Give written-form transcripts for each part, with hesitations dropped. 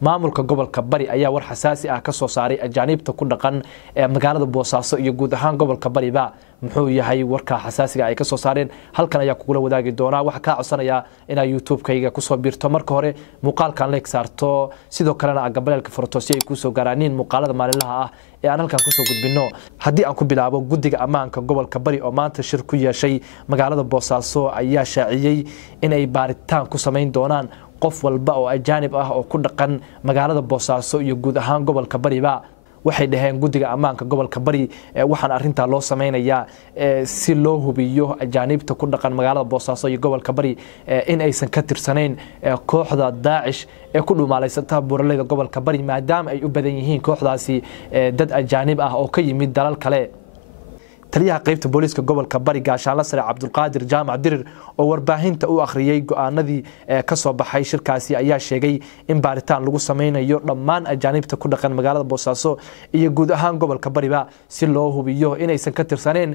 maamulka gobolka Bari ayaa war xasaasi ah ka soo saaray ajaanibta ku dhaqan ee magaalada Boosaaso iyo guud ahaan gobolka Bariba muxuu yahay warka xasaasiga ay ka soo saareen halkan ayaa kugula wadaagi doona waxa ka codsanaya in ay YouTube-kayga ku soo biirto marka hore muuqaalkan like saarto sidoo kalena gabaleelka furto si ay ku soo gaaraan muuqaalada maalinlaha ah ee aan halkan ku soo gudbino hadii aan ku bilaabo guddiga ammaanka gobolka Bari oo maanta shir ku yeeshay magaalada Boosaaso ayaa shaaciyay in ay baaritaan ku sameyn doonaan qof walba oo ajaanib ah oo ku dhaqan magaalada Boosaaso iyo guud ahaan gobolka Bariba waxay dhaheen guddiga ammaanka gobolka Bari waxaan arinta loo sameeynayaa si loo hubiyo ajaanibta ku dhaqan magaalada Boosaaso iyo gobolka Bari in aysan ka tirsaneyn kooxda Daacish ee ku dhuumaaleysata buuraleyda gobolka Bari maadaama ay u badan yihiin kooxdaasi dad ajaanib ah oo ka yimid dalal kale taliyaha qaybta booliska gobolka Bari gaashaan la sare Cabdulqaadir Jaamac Dirir oo warbaahinta u akhriyay go'aanadii ka soo baxay shirkaasi ayaa sheegay in baaritaan lagu sameynayo dhammaan ajaanibta ku dhaqan magaalada Boosaaso iyo guud ahaan gobolka Bariba si loo hubiyo in aysan ka tirsaneen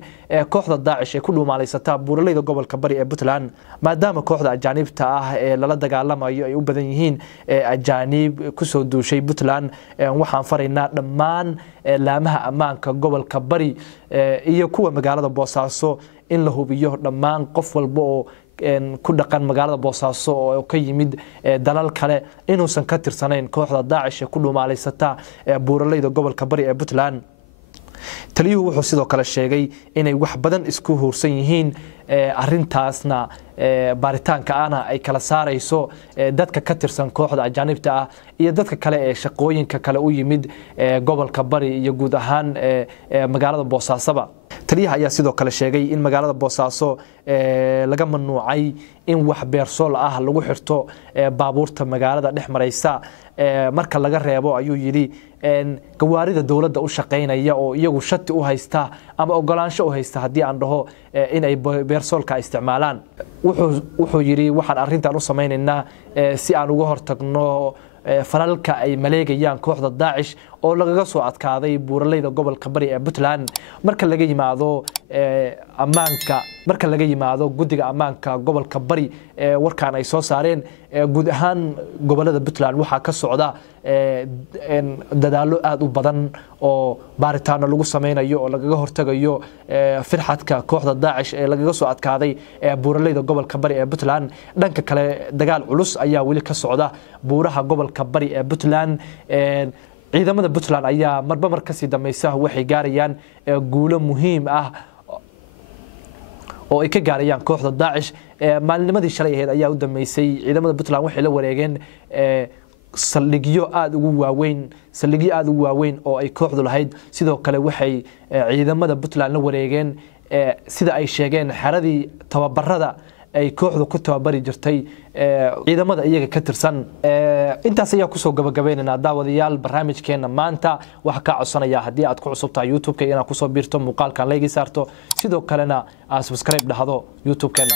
kooxda Daacish ee ku dhuumaaleysata buuraleyda gobolka Bari ee Puntland maadaama kooxda ajaanibta ah ee lala dagaalamayo ay u badan yihiin ajaanib ku soo duushay Puntland waxaan faraynaa dhammaan laamaha ammaanka gobolka Bari iyo kuwa magaalada Boosaaso in la hubiyo dhammaan qof walba oo ku dhaqan magaalada Boosaaso oo ka yimid dalal kale inuusan ka tirsanayn kooxda Daacish ee ku dhuumaaleysata buuraleyda gobolka Bari ee Puntland taliyuhu wuxuu sidoo kale sheegay inay wax badan isku hoorsan yihiin arintaasna baaritaanka ana ay kala saarayso dadka ka tirsan kooxda ajaanibta ah iyo dadka kale ee shaqooyinka kale u yimid gobolka Bari iyo guud ahaan magaalada Boosaaso taliyaha ayaa sidoo kale sheegay in magaalada Boosaaso laga mamnuucay in wax beersool ah lagu xirto baabuurta magaalada dhex maraysa marka laga reebo ayuu yiri gawaarida dawladda u shaqeynaya oo iyagu shati u haysta ama ogolaansho u haysta hadii aan dhaho in ay beersoolka isticmaalaan wuxuu yiri waxaan arintan u sameynaynaa si aan uga hortagno falalka ay maleegayaan kooxda Daacish oo lagaga soo adkaaday buuraleyda gobolka Bari ee Puntland marka laga yimaado guddiga ammaanka gobolka Bari warkaan ay soo saareen guud ahaan gobolada Puntland waxa ka socda dadaalo aad u badan oo baaritaano lagu sameynayo oo lagaga hortagayo firxadka kooxda Daacish ee lagaga soo adkaaday buuraleyda gobolka Bari ee Puntland dhanka kale dagaal culus ayaa wali ka socda buuraha gobolka Bari ee Puntland ciidamada Puntland ayaa marba ka sii dameysa waxay gaarayaan guulo muhiim ah oo ay ka gaarayaan kooxda Daacish maalinimadii shalay ahayd ayaa u dameysay ciidamada Puntland waxay la wareegeen saldhigyo aad ugu waaweyn oo ay kooxdu lahayd sidoo kale waxay ciidamada Puntland la wareegeen sida ay sheegeen xaradii tababarada ay kooxdu ku tababari jirtay ciidamada iyaga ka tirsan intaas ayaa ku soo gabagabeynaa daawadayaal barnaamijkeena maanta waxa ka codsanaya hadii aad ku cusubtahay YouTube-ka inaad ku soo biirto muuqaalkan like saarto sidoo kalena subscribe dhahdo YouTube-keena